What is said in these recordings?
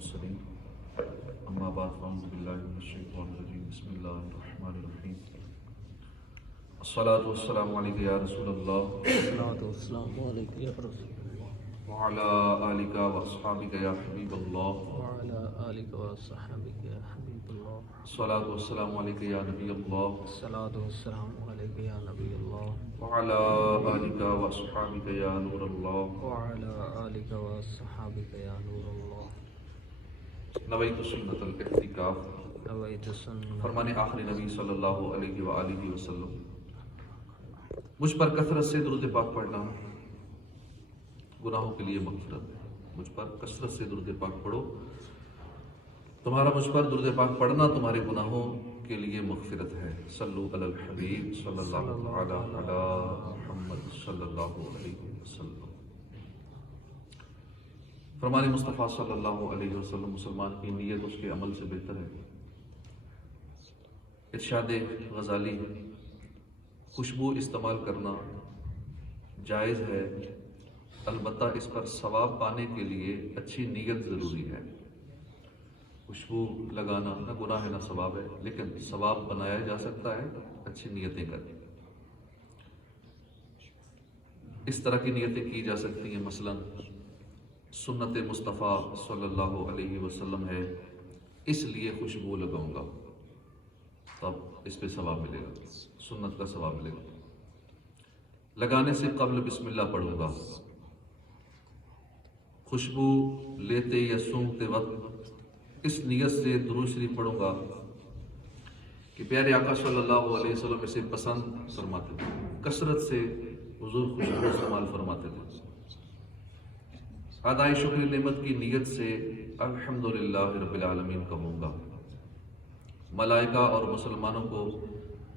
المرسلين اما بعد فاعوذ باللہ من الشیطان الرجیم بسم اللہ الرحمن الرحیم الصلاۃ والسلام علیک یا رسول اللہ الصلاۃ والسلام علیک یا رسول اللہ وعلی آلک واصحابک یا حبیب اللہ وعلی آلک وصحبک یا حبیب اللہ الصلاۃ والسلام علیک یا نبی اللہ الصلاۃ والسلام علیک یا نبی اللہ وعلی آلک واصحابک یا نور اللہ وعلی آلک وصحبک یا نور اللہ نویت سنت الاعتکاف نویت سنت فرمان آخری نبی صلی اللہ علیہ وآلہ وسلم مجھ پر کثرت سے درود پاک پڑھنا گناہوں کے لیے مغفرت مجھ پر کثرت سے درود پاک پڑھو تمہارا مجھ پر درود پاک پڑھنا تمہارے گناہوں کے لیے مغفرت ہے صلو علی الحبیب صلی اللہ علی محمد صلی اللہ علیہ وسلم فرمان مصطفیٰ صلی اللہ علیہ وسلم مسلمان کی نیت اس کے عمل سے بہتر ہے ارشاد غزالی خوشبو استعمال کرنا جائز ہے البتہ اس پر ثواب پانے کے لیے اچھی نیت ضروری ہے خوشبو لگانا نہ گناہ ہے نہ ثواب ہے لیکن ثواب بنایا جا سکتا ہے اچھی نیتیں کر اس طرح کی نیتیں کی جا سکتی ہیں مثلا سنت مصطفیٰ صلی اللہ علیہ وسلم ہے اس لیے خوشبو لگاؤں گا تب اس پہ ثواب ملے گا سنت کا ثواب ملے گا لگانے سے قبل بسم اللہ پڑھوں گا خوشبو لیتے یا سونگتے وقت اس نیت سے درود شریف پڑھوں گا کہ پیارے آقا صلی اللہ علیہ وسلم اسے پسند فرماتے تھے کثرت سے حضور خوشبو استعمال فرماتے تھے ادائے شکر نعمت کی نیت سے الحمدللہ رب العالمین کہوں گا ملائکہ اور مسلمانوں کو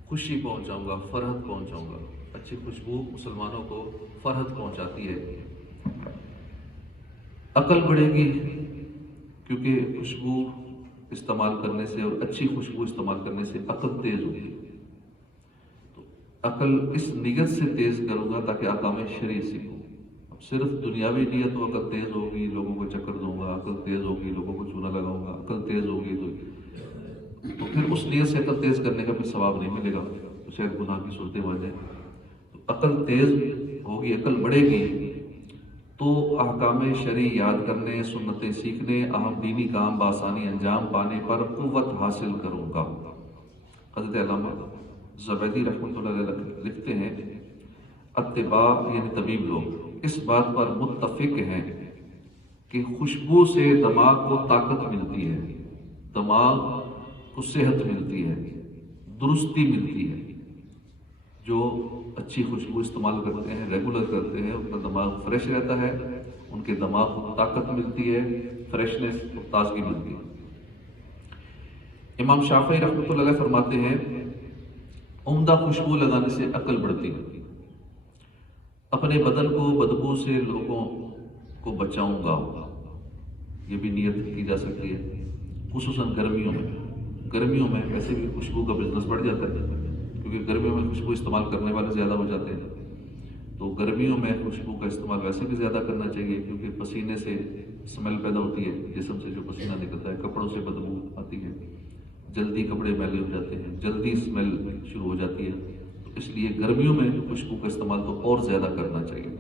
خوشی پہنچاؤں گا فرحت پہنچاؤں گا اچھی خوشبو مسلمانوں کو فرحت پہنچاتی ہے عقل بڑھے گی کیونکہ خوشبو استعمال کرنے سے اور اچھی خوشبو استعمال کرنے سے عقل تیز ہوگی تو عقل اس نیت سے تیز کروں گا تاکہ احکام شرعی سیکھوں اب صرف دنیاوی نیت تو عقل تیز ہوگی لوگوں کو چکر دوں گا عقل تیز ہوگی لوگوں کو چونا لگاؤں گا عقل تیز ہوگی تو پھر اس نیت سے عقل تیز کرنے کا پھر ثواب نہیں ملے گا تو شاید گناہ کی صورتیں بڑھ جائیں تو عقل تیز ہوگی عقل بڑھے گی تو احکام شرعی یاد کرنے سنتیں سیکھنے اہم دینی کام بآسانی انجام پانے پر قوت حاصل کروں گا حضرت علامہ زبیدی رحمۃ اللہ علیہ لکھتے ہیں اتباع یعنی طبیب لوگ اس بات پر متفق ہیں کہ خوشبو سے دماغ کو طاقت ملتی ہے دماغ کو صحت ملتی ہے درستی ملتی ہے جو اچھی خوشبو استعمال کرتے ہیں ریگولر کرتے ہیں ان کا دماغ فریش رہتا ہے ان کے دماغ کو طاقت ملتی ہے فریشنس اور تازگی ملتی ہے امام شافعی رحمۃ اللہ علیہ فرماتے ہیں عمدہ خوشبو لگانے سے عقل بڑھتی ہے اپنے بدن کو بدبو سے لوگوں کو بچاؤں گا یہ بھی نیت کی جا سکتی ہے خصوصاً گرمیوں میں ویسے بھی خوشبو کا بزنس بڑھ جاتا ہے کیونکہ گرمیوں میں خوشبو استعمال کرنے والے زیادہ ہو جاتے ہیں تو گرمیوں میں خوشبو کا استعمال ویسے بھی زیادہ کرنا چاہیے کیونکہ پسینے سے اسمیل پیدا ہوتی ہے جسم سے جو پسینہ نکلتا ہے کپڑوں سے بدبو آتی ہے جلدی کپڑے میلے ہو جاتے ہیں جلدی اسمیل شروع ہو جاتی ہے تو اس لیے گرمیوں میں خوشبو کا استعمال تو اور زیادہ کرنا چاہیے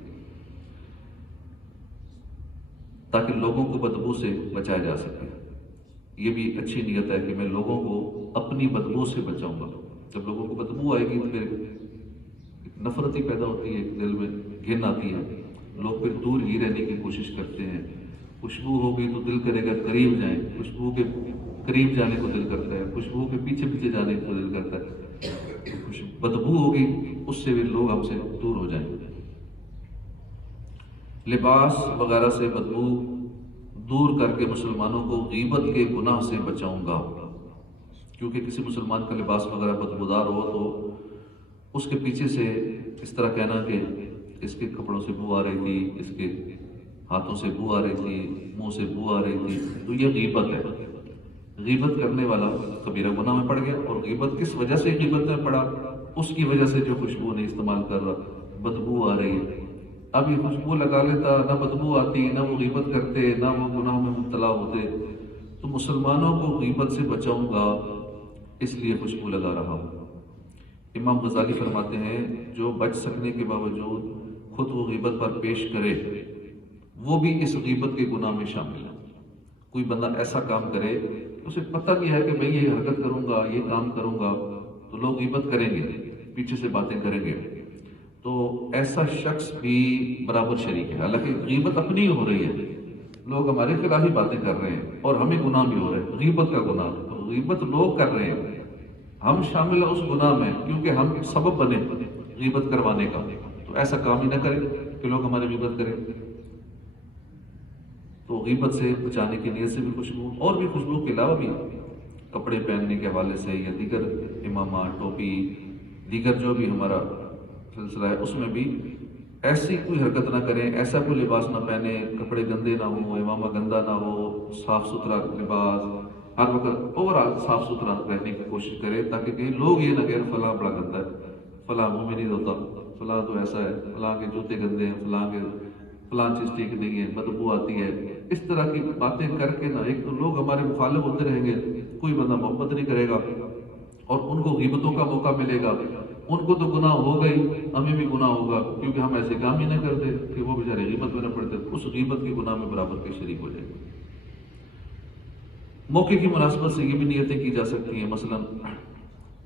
تاکہ لوگوں کو بدبو سے بچایا جا سکے یہ بھی اچھی نیت ہے کہ میں لوگوں کو اپنی بدبو سے بچاؤں گا جب لوگوں کو بدبو آئے گی تو پھر نفرت ہی پیدا ہوتی ہے دل میں گھن آتی ہے لوگ پھر دور ہی رہنے کی کوشش کرتے ہیں خوشبو ہوگی تو دل کرے گا قریب جائیں خوشبو کے قریب جانے کو دل کرتا ہے خوشبو کے پیچھے پیچھے جانے کو دل کرتا ہے بدبو ہوگی اس سے بھی لوگ ہم سے دور ہو جائیں لباس وغیرہ سے بدبو دور کر کے مسلمانوں کو غیبت کے گناہ سے بچاؤں گا کیونکہ کسی مسلمان کا لباس وغیرہ بدبودار ہو تو اس کے پیچھے سے اس طرح کہنا کہ اس کے کپڑوں سے بو آ رہی تھی اس کے ہاتھوں سے بو آ رہی تھی منہ سے بو آ رہی تھی تو یہ غیبت ہے غیبت کرنے والا کبیرہ گناہ میں پڑ گیا اور غیبت کس وجہ سے غیبت میں پڑا اس کی وجہ سے جو خوشبو نہیں استعمال کر رہا بدبو آ رہی ہے اب یہ خوشبو لگا لیتا، نہ بدبو آتی، نہ وہ غیبت کرتے، نہ وہ گناہ میں مبتلا ہوتے۔ تو مسلمانوں کو غیبت سے بچاؤں گا، اس لیے خوشبو لگا رہا ہوں۔ امام غزالی فرماتے ہیں جو بچ سکنے کے باوجود خود وہ غیبت پر پیش کرے، وہ بھی اس غیبت کے گناہ میں شامل ہے۔ کوئی بندہ ایسا کام کرے، اسے پتہ بھی ہے کہ میں یہ حرکت کروں گا، یہ کام کروں گا تو لوگ غیبت کریں گے، پیچھے سے باتیں کریں گے، تو ایسا شخص بھی برابر شریک ہے۔ حالانکہ غیبت اپنی ہو رہی ہے، لوگ ہمارے خلاف ہی باتیں کر رہے ہیں اور ہمیں گناہ بھی ہو رہا ہے، غیبت کا گناہ۔ غیبت لوگ کر رہے ہیں، ہم شامل ہیں اس گناہ میں، کیونکہ ہم سبب بنے غیبت کروانے کا۔ تو ایسا کام ہی نہ کریں کہ لوگ ہمارے غیبت کریں۔ تو غیبت سے بچانے کی نیت سے بھی خوشبو، اور بھی خوشبو کے علاوہ بھی کپڑے پہننے کے حوالے سے یا دیگر امامات، ٹوپی، دیگر جو بھی ہمارا سلسلہ ہے، اس میں بھی ایسی کوئی حرکت نہ کریں، ایسا کوئی لباس نہ پہنے، کپڑے گندے نہ ہوں، امامہ گندہ نہ ہو، صاف ستھرا لباس، ہر وقت اوورآل صاف ستھرا رہنے کی کوشش کرے، تاکہ کہیں لوگ یہ نہ کہیں فلاں بڑا گندا ہے، فلاں منہ میں نہیں دھوتا، فلاں تو ایسا ہے، فلاں کے جوتے گندے ہیں، فلاں چیز ٹھیک نہیں ہے، بدبو آتی ہے۔ اس طرح کی باتیں کر کے نہ، ایک تو لوگ ہمارے مخالف ہوتے رہیں گے، کوئی بندہ محبت نہیں کرے گا، اور ان کو غیبتوں کا موقع ملے گا، ان کو تو گناہ ہو گئی، ہمیں بھی گناہ ہوگا، کیونکہ ہم ایسے کام ہی نہ کرتے کہ وہ بیچارے غیبت میں نہ پڑتے، اس غیبت کے گناہ میں برابر کے شریک ہو جائے گا۔ موقع کی مناسبت سے یہ بھی نیتیں کی جا سکتی ہیں، مثلا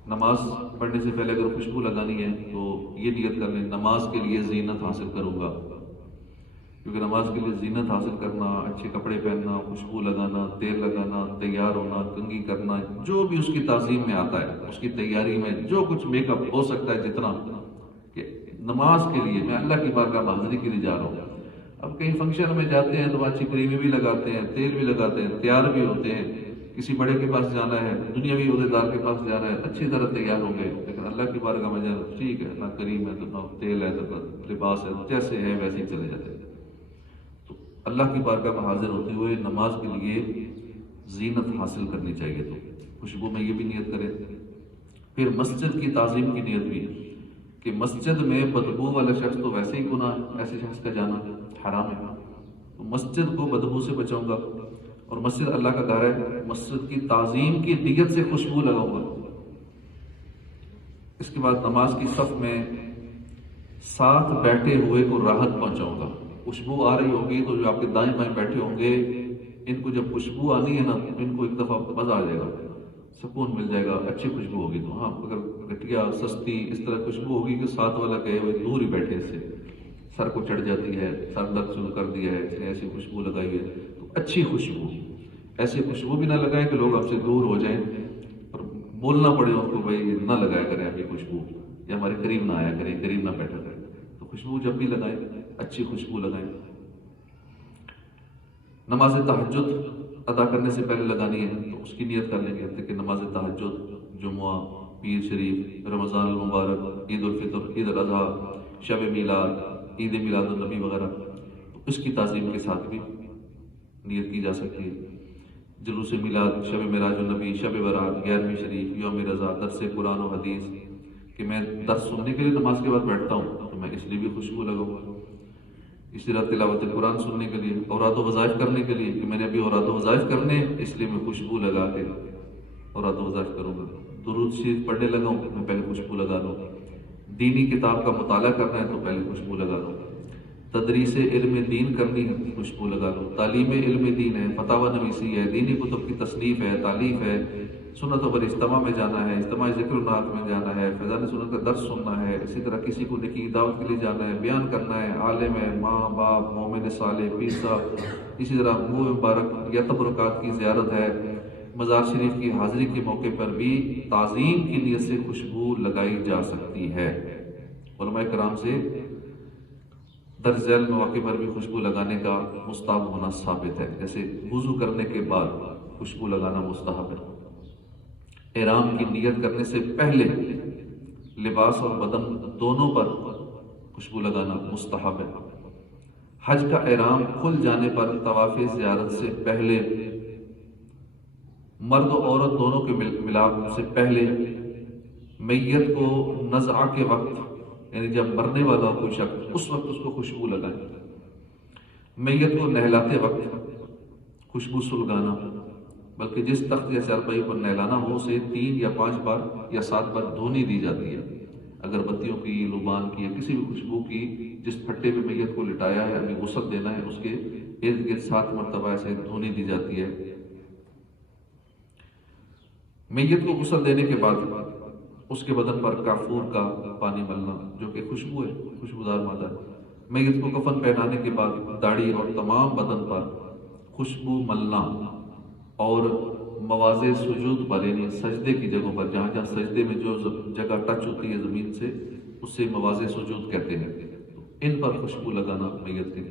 نماز پڑھنے سے پہلے اگر خوشبو لگانی ہے تو یہ نیت کر لیں نماز کے لیے زینت حاصل کروں گا، کیونکہ نماز کے لیے زینت حاصل کرنا، اچھے کپڑے پہننا، خوشبو لگانا، تیل لگانا، تیار ہونا، کنگھی کرنا، جو بھی اس کی تعظیم میں آتا ہے، اس کی تیاری میں جو کچھ میک اپ ہو سکتا ہے جتنا، کہ نماز کے لیے میں اللہ کی بارگاہ میں حاضری کے لیے جا رہا ہوں۔ اب کہیں فنکشن میں جاتے ہیں تو اچھی کریمیں بھی لگاتے ہیں، تیل بھی لگاتے ہیں، تیار بھی ہوتے ہیں، کسی بڑے کے پاس جانا ہے، دنیاوی عہدیدار کے پاس جانا ہے، اچھی طرح تیار ہوں گے، لیکن اللہ کی بارگاہ میں جانا ٹھیک ہے، نہ کریم ہے تو نہ تیل ہے تو نہ لباس ہے، جیسے ہے ویسے ہی چلے جاتے ہیں۔ تو اللہ کی بارگاہ میں حاضر ہوتے ہوئے نماز کے لیے زینت حاصل کرنی چاہیے، تو خوشبو میں یہ بھی نیت کریں۔ پھر مسجد کی تعظیم کی نیت بھی، کہ مسجد میں بدبو والا شخص تو ویسے ہی گناہ ہے، ایسے شخص کا جانا حرام ہے، تو مسجد کو بدبو سے بچاؤں گا، اور مسجد اللہ کا گھر ہے، مسجد کی تعظیم کی نیت سے خوشبو لگاؤں گا۔ اس کے بعد نماز کی صف میں ساتھ بیٹھے ہوئے کو راحت پہنچاؤں گا۔ خوشبو آ رہی ہوگی تو جو آپ کے دائیں بائیں بیٹھے ہوں گے، ان کو جب خوشبو آنی ہے نا، ان کو ایک دفعہ مزہ آ جائے گا، سکون مل جائے گا، اچھی خوشبو ہوگی۔ تو ہاں، اگر گھٹیا سستی اس طرح خوشبو ہوگی کہ ساتھ والا کہے ہوئے دور ہی بیٹھے سے سر کو چڑھ جاتی ہے، سر درد شروع کر دیا ہے، اس نے ایسی خوشبو لگائی ہے، تو اچھی خوشبو، ایسی خوشبو بھی نہ لگائیں کہ لوگ آپ سے دور ہو جائیں اور بولنا پڑے ان کو بھائی نہ لگایا کریں آپ یہ خوشبو، یا ہمارے قریب نہ آیا کریں، قریب نہ بیٹھا کریں۔ تو خوشبو جب بھی لگائیں اچھی خوشبو لگائیں۔ نماز تہجد ادا کرنے سے پہلے لگانی ہے تو اس کی نیت کر لیں گے کہ نماز تہجد، جمعہ، پیر شریف، رمضان المبارک، عید الفطر، عید الاضحیٰ، شب میلاد، عید میلاد النبی وغیرہ، تو اس کی تعظیم کے ساتھ بھی نیت کی جا سکتی ہے۔ جلوس میلاد، شب معراج النبی، شب برات، 11ویں شریف، یوم رضا، درس قرآن و حدیث، کہ میں درس سننے کے لیے نماز کے بعد بیٹھتا ہوں تو میں اس لیے بھی خوشبو لگاؤں گا۔ اسی طرح تلاوت قرآن سننے کے لیے، اوراد و وظائف کرنے کے لیے، کہ میں نے ابھی اوراد و وظائف کرنے ہیں اس لیے میں خوشبو لگا کے اوراد و وظائف کروں گا۔ درود شریف پڑھنے لگا ہوں میں پہلے خوشبو لگا لوں، دینی کتاب کا مطالعہ کرنا ہے تو پہلے خوشبو لگا لوں، تدریس علم دین کرنی ہے خوشبو لگا لو، تعلیم علم دین ہے، فتاوی نویسی ہے، دینی کتب کی تصنیف ہے، تالیف ہے، سنت پر اجتماع میں جانا ہے، اجتماع ذکر و نعت میں جانا ہے، فیضان سنت کا درس سننا ہے، اسی طرح کسی کو نیکی کی دعوت کے لیے جانا ہے، بیان کرنا ہے، عالم ہے، ماں باپ، مومن صالح، پیر صاحب، اسی طرح منہ مبارک یا تبرکات کی زیارت ہے، مزار شریف کی حاضری کے موقع پر بھی تعظیم کی نیت سے خوشبو لگائی جا سکتی ہے۔ علماء کرام سے درج ذیل مواقع پر بھی خوشبو لگانے کا مستحب ہونا ثابت ہے، جیسے وضو کرنے کے بعد خوشبو لگانا مستحب ہے، احرام کی نیت کرنے سے پہلے لباس اور بدن دونوں پر خوشبو لگانا مستحب ہے، حج کا احرام کھل جانے پر طواف زیارت سے پہلے، مرد و عورت دونوں کے ملاپ سے پہلے، میت کو نزعہ کے وقت یعنی جب مرنے والا کوئی شخص اس وقت اس کو خوشبو لگائیں. میت کو نہلاتے وقت خوشبو سلگانا، بلکہ جس تخت یا چارپائی پر نہلانا ہو اسے 3 یا 5 بار یا 7 بار دھونی دی جاتی ہے. اگربتیوں کی، لبان کی یا کسی بھی خوشبو کی جس پھٹے میں میت کو لٹایا ہے ابھی غسل دینا ہے اس کے ارد گرد 7 مرتبہ ایسے دھونی دی جاتی ہے. میت کو غسل دینے کے بعد اس کے بدن پر کافور کا پانی ملنا جو کہ خوشبو ہے، خوشبودار مادہ ہے. میت کو کفن پہنانے کے بعد داڑھی اور تمام بدن پر خوشبو ملنا اور مواضع سجود پر یعنی سجدے کی جگہوں پر جہاں جہاں سجدے میں جو جگہ ٹچ ہوتی ہے زمین سے اسے مواضع سجود کہتے ہیں. ان پر خوشبو لگانا میت کی.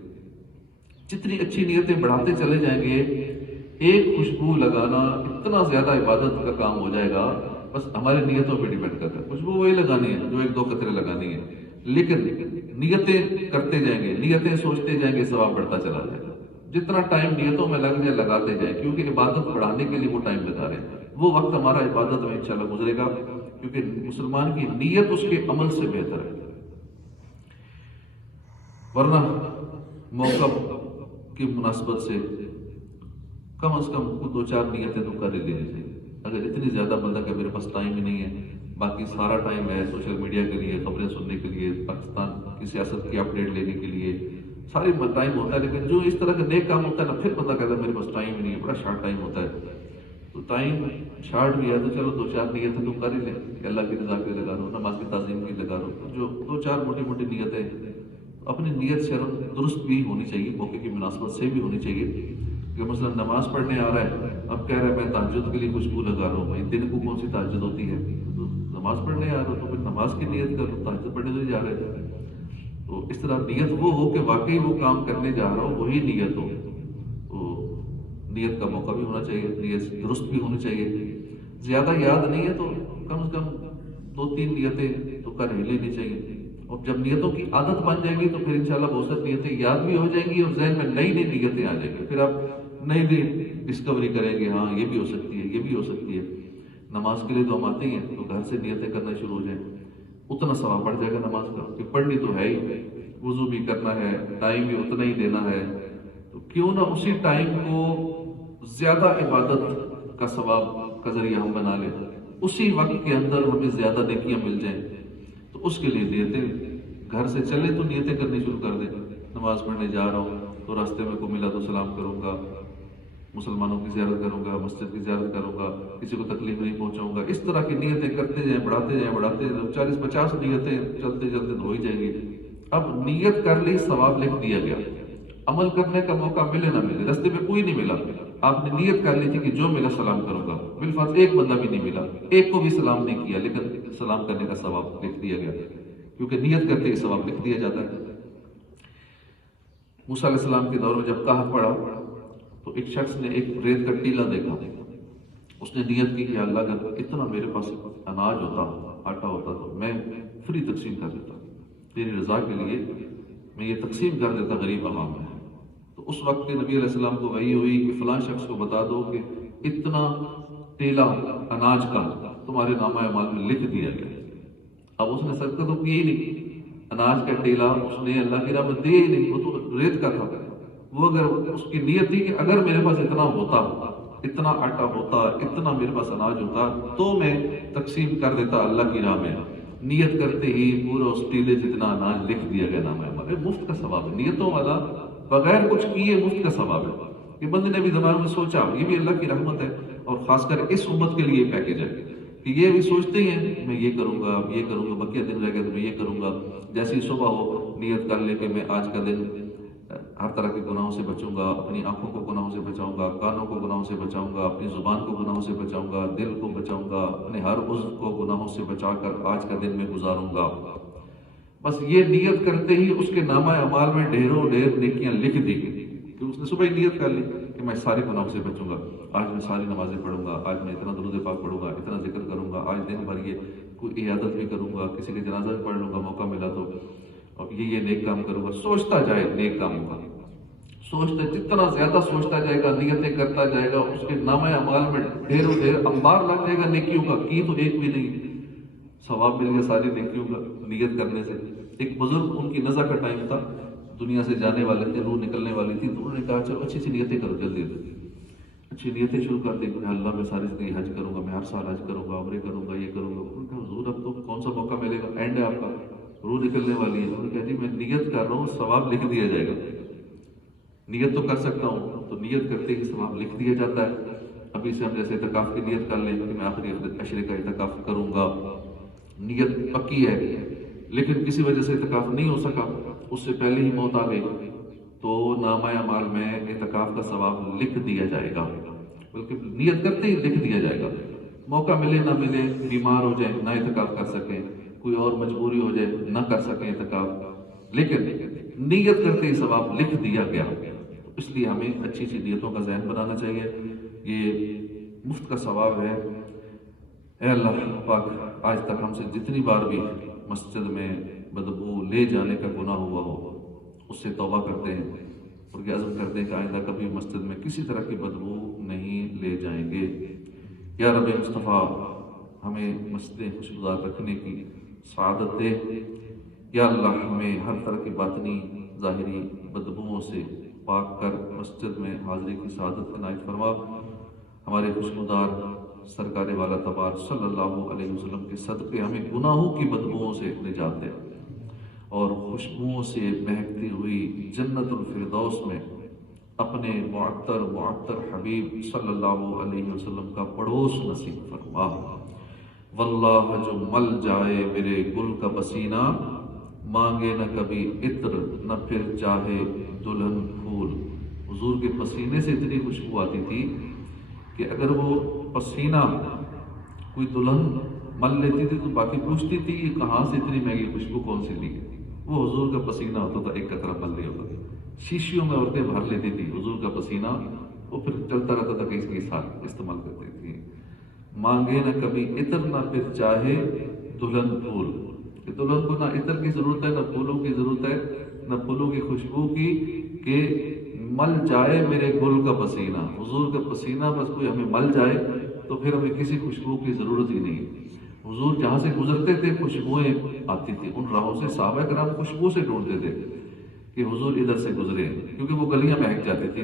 جتنی اچھی نیتیں بڑھاتے چلے جائیں گے ایک خوشبو لگانا اتنا زیادہ عبادت کا کام ہو جائے گا. بس ہماری نیتوں پہ ڈیپینڈ کرتا ہے. خوشبو وہی لگانی ہے جو 1-2 قطرے لگانی ہے، لیکن نیتیں کرتے جائیں گے، نیتیں سوچتے جائیں گے، ثواب بڑھتا چلا جائے گا. جتنا ٹائم نیتوں میں لگ جائے لگاتے جائیں، کیونکہ عبادت بڑھانے کے لیے وہ ٹائم لگا رہے ہیں. وہ وقت ہمارا عبادت میں انشاءاللہ گزرے گا، کیونکہ مسلمان کی نیت اس کے عمل سے بہتر ہے. ورنہ موقع کی مناسبت سے کم از کم 2-4 نیتیں تو کر ہی لینی چاہیے. اگر اتنی زیادہ بندہ کہ میرے پاس ٹائم ہی نہیں ہے، باقی سارا ٹائم ہے سوشل میڈیا کے لیے، خبریں سننے کے لیے، پاکستان کی سیاست کی اپڈیٹ لینے کے لیے، ساری ٹائم ہوتا ہے. لیکن جو اس طرح کا نیک کام ہوتا ہے نا پھر بندہ کہتا ہے میرے پاس ٹائم ہی نہیں ہے، بڑا شارٹ ٹائم ہوتا ہے. تو ٹائم شارٹ بھی ہے تو چلو 2-4 نیتیں تو کر ہی لیں کہ اللہ کی رضا کے لیے لگا رہا ہوں، نماز کی تعظیم کی لگا رہا ہوں. جو 2-4 موٹی موٹی نیتیں، اپنی نیت شرم درست بھی ہونی چاہیے، موقع کی مناسبت سے بھی ہونی چاہیے. کہ مثلا نماز پڑھنے آ رہا ہے، اب کہہ رہا ہے میں تہجد کے لیے خوشبو لگا رہا ہوں. بھائی دن کو کون سی تہجد ہوتی ہے؟ تو نماز پڑھنے آ رہا ہو تو پھر نماز کی نیت کرو، تہجد پڑھنے تو نہیں جا رہے. تو اس طرح نیت وہ ہو کہ واقعی وہ کام کرنے جا رہا ہو وہی نیت ہو. تو نیت کا موقع بھی ہونا چاہیے، نیت درست بھی ہونی چاہیے. زیادہ یاد نہیں ہے تو کم از کم 2-3 نیتیں تو کر ہی لینی چاہیے. اور جب نیتوں کی عادت بن جائے گی تو پھر انشاءاللہ بہت ساری نیتیں یاد بھی ہو جائیں گی اور ذہن میں نئی نیتیں آ جائیں گی. پھر آپ نئی ڈسکوری کریں گے، ہاں یہ بھی ہو سکتی ہے، یہ بھی ہو سکتی ہے. نماز کے لیے تو ہم آتے ہی ہیں تو گھر سے نیتیں کرنا شروع ہو جائیں، اتنا ثواب بڑھ جائے گا نماز کا. کہ پڑھنی تو ہے ہی، وضو بھی کرنا ہے، ٹائم بھی اتنا ہی دینا ہے، تو کیوں نہ اسی ٹائم کو زیادہ عبادت کا ثواب کا ذریعہ ہم بنا لیں، اسی وقت کے اندر ہمیں زیادہ نیکیاں مل جائیں. تو اس کے لیے نیتیں گھر سے چلے تو نیتیں کرنی شروع کر دیں. نماز پڑھنے جا رہا ہوں تو راستے میں کو ملا تو سلام کروں گا، مسلمانوں کی زیارت کروں گا، مسجد کی زیارت کروں گا، کسی کو تکلیف نہیں پہنچاؤں گا. اس طرح کی نیتیں کرتے جائیں، بڑھاتے جائیں، بڑھاتے جائیں. 40-50 نیتیں چلتے چلتے ہو ہی جائیں گی. اب نیت کر لی، ثواب لکھ دیا گیا. عمل کرنے کا موقع ملے نہ ملے، راستے میں کوئی نہیں ملا، آپ نے نیت کر لی تھی کہ جو ملا سلام کروں گا. بالفرض ایک بندہ بھی نہیں ملا، ایک کو بھی سلام نہیں کیا، لیکن سلام کرنے کا ثواب لکھ دیا گیا، کیونکہ نیت کرتے ہی ثواب لکھ دیا جاتا ہے. موسیٰ علیہ السلام کے دور میں جب قحط پڑا تو ایک شخص نے ایک ریت کا ٹیلا دیکھا. اس نے نیت کی کہ اللہ اگر اتنا میرے پاس اناج ہوتا، آٹا ہوتا تو میں فری تقسیم کر دیتا، تیری رضا کے لیے میں یہ تقسیم کر دیتا غریب عوام میں. تو اس وقت کے نبی علیہ السلام کو وحی ہوئی کہ فلاں شخص کو بتا دو کہ اتنا ٹیلا اناج کا تمہارے نامہ اعمال میں لکھ دیا گیا. اب اس نے صدقہ تو کیا ہی نہیں، اناج کا ٹیلا اس نے اللہ کی راہ میں دیا ہی نہیں، وہ تو ریت کا تھا. وہ اگر اس کی نیت تھی کہ اگر میرے پاس اتنا ہوتا، اتنا آٹا ہوتا، اتنا میرے پاس اناج ہوتا تو میں تقسیم کر دیتا اللہ کی راہ میں. نیت کرتے ہی پورا اس ٹیلے جتنا اناج لکھ دیا گیا نامہ اعمال. مفت کا ثواب ہے، نیتوں والا بغیر کچھ کیے مفت کا ثواب ہے. کہ بندے نے بھی دماغ میں سوچا، یہ بھی اللہ کی رحمت ہے. اور خاص کر اس امت کے لیے پیکیج ہے کہ یہ بھی سوچتے ہیں میں یہ کروں گا، یہ کروں گا، بقیہ دن رہ گیا تو میں یہ کروں گا. جیسی صبح ہو نیت کر لے کہ میں آج کا دن ہر طرح کے گناہوں سے بچوں گا، اپنی آنکھوں کو گناہوں سے بچاؤں گا، کانوں کو گناہوں سے بچاؤں گا، اپنی زبان کو گناہوں سے بچاؤں گا، دل کو بچاؤں گا، اپنے ہر عضو کو گناہوں سے بچا کر آج کا دن میں گزاروں گا. بس یہ نیت کرتے ہی اس کے نامہ اعمال میں ڈھیروں ڈھیر نیکیاں لکھ دی گئی. کہ اس نے صبح ہی نیت کر لی کہ میں سارے گناہوں سے بچوں گا، آج میں ساری نمازیں پڑھوں گا، آج میں اتنا درود پاک پڑھوں گا، اتنا ذکر کروں گا، آج دن بھر یہ کوئی عیادت بھی کروں گا، کسی کے جنازہ بھی پڑھ لوں گا موقع ملا تو، اور یہ نیک کام کروں گا. سوچتا جائے نیک کاموں کا، سوچتا جتنا زیادہ سوچتا جائے گا، نیتیں کرتا جائے گا، اس کے نامہ اعمال میں ڈھیروں ڈھیر انبار لگ جائے گا نیکیوں کا. کی تو ایک بھی نہیں، ثواب مل گیا ساری نیکیوں کا نیت کرنے سے. ایک بزرگ، ان کی نزع کا ٹائم تھا، دنیا سے جانے والے تھے، روح نکلنے والی تھی، تو انہوں نے کہا چلو اچھی نیتیں کرو، جلدی جلدی اچھی نیتیں شروع کر دی. اللہ میں ساری زندگی حج کروں گا، میں ہر سال حج کروں گا، عمرے کروں گا، یہ کروں گا. انہوں نے کہا حضور اب تو کون سا موقع ملے گا، اینڈ ہے آپ کا، روح نکلنے والی ہے. انہوں نے کہا جی میں نیت کر رہا ہوں، ثواب لکھ دیا جائے گا. نیت تو کر سکتا ہوں، تو نیت کرتے ہی ثواب لکھ دیا جاتا ہے. ابھی سے ہم جیسے اعتکاف کی نیت کر لیں کہ میں آخری عشرے کا اعتکاف کروں گا، نیت پکی ہے، لیکن کسی وجہ سے اعتکاف نہیں ہو سکا، اس سے پہلے ہی موت آ گئی، تو نامہ اعمال میں اعتکاف کا ثواب لکھ دیا جائے گا، بلکہ نیت کرتے ہی لکھ دیا جائے گا. موقع ملے نہ ملے، بیمار ہو جائیں نہ اعتکاف کر سکیں، کوئی اور مجبوری ہو جائے نہ کر سکیں اعتکاف، لیکن نیت کرتے ہی ثواب لکھ دیا گیا. اس لیے ہمیں اچھی اچھی نیتوں کا ذہن بنانا چاہیے. یہ مفت کا ثواب ہے. اے اللہ پاک، آج تک ہم سے جتنی بار بھی مسجد میں بدبو لے جانے کا گناہ ہوا ہو، اس سے توبہ کرتے ہیں اور یہ عزم کرتے ہیں کہ آئندہ کبھی مسجد میں کسی طرح کی بدبو نہیں لے جائیں گے. یا رب مصطفیٰ، ہمیں مسجدیں خوشبودار رکھنے کی سعادت دے. یا اللہ، ہمیں ہر طرح کی باطنی ظاہری بدبوؤں سے پاک کر مسجد میں حاضری کی سعادت عنایت فرما. ہمارے خوشبودار سرکار والا تبار صلی اللہ علیہ وسلم کے صدقے ہمیں گناہوں کی بدبوؤں سے نجات دے اور خوشبوؤں سے مہکتی ہوئی جنت الفردوس میں اپنے معطر حبیب صلی اللہ علیہ وسلم کا پڑوس نصیب فرما. واللہ جو مل جائے میرے گل کا پسینہ، مانگے نہ کبھی عطر نہ پھر چاہے دلہن پھول. حضور کے پسینے سے اتنی خوشبو آتی تھی کہ اگر وہ پسینہ کوئی دلہن مل لیتی تھی تو باقی پوچھتی تھی یہ کہاں سے اتنی مہنگی خوشبو کون سی لی. وہ حضور کا پسینہ ہوتا تھا، ایک قطرہ مل نہیں ہوتا تھا. شیشیوں میں عورتیں بھر لیتی تھی حضور کا پسینہ، وہ پھر چلتا رہتا تھا، کئی سال استعمال کرتی تھی. مانگے نہ کبھی عطر نہ پھر چاہے دلہن پھول. کہ دلہن کو نہ عطر کی ضرورت ہے، نہ پھولوں کی ضرورت ہے، نہ پھولوں کی خوشبو کی، کہ مل جائے میرے گل کا پسینہ. حضور کا پسینہ بس کوئی ہمیں مل جائے تو پھر ہمیں کسی خوشبو کی ضرورت ہی نہیں. حضور جہاں سے گزرتے تھے خوشبوئیں آتی تھی، ان راہوں سے صحابہ کرام خوشبو سے ڈھونڈتے تھے کہ حضور ادھر سے گزرے، کیونکہ وہ گلیاں مہک جاتی تھی.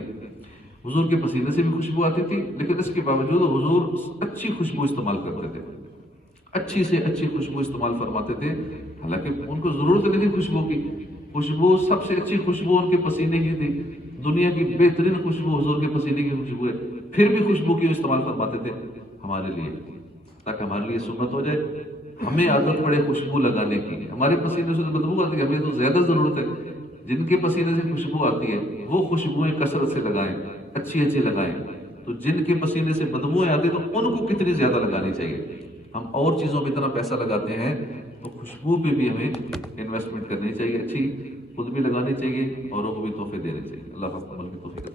حضور کے پسینے سے بھی خوشبو آتی تھی، لیکن اس کے باوجود حضور اچھی خوشبو استعمال کرتے تھے، اچھی سے اچھی خوشبو استعمال فرماتے تھے. حالانکہ ان کو ضرورت نہیں تھی خوشبو کی، خوشبو سب سے اچھی خوشبو ان کے پسینے کی تھی. دنیا کی بہترین خوشبو حضور کے پسینے کی خوشبو ہے، پھر بھی خوشبو کی استعمال فرماتے تھے ہمارے لیے، تاکہ ہمارے لیے سنت ہو جائے. ہمیں عادت پڑے خوشبو لگانے کی. ہمارے پسینے سے تو بدبو آتی ہے، ہمیں تو زیادہ ضرورت ہے جن کے پسینے سے خوشبو آتی ہے وہ خوشبوئیں کثرت سے لگائیں، اچھی اچھی لگائیں. تو جن کے پسینے سے بدبوئیں آتی ہیں تو ان کو کتنی زیادہ لگانی چاہیے. ہم اور چیزوں میں اتنا پیسہ لگاتے ہیں تو خوشبو پہ بھی ہمیں انویسٹمنٹ کرنی چاہیے، اچھی خود بھی لگانی چاہیے، اوروں کو بھی تحفے دینے چاہیے. اللہ حافظ.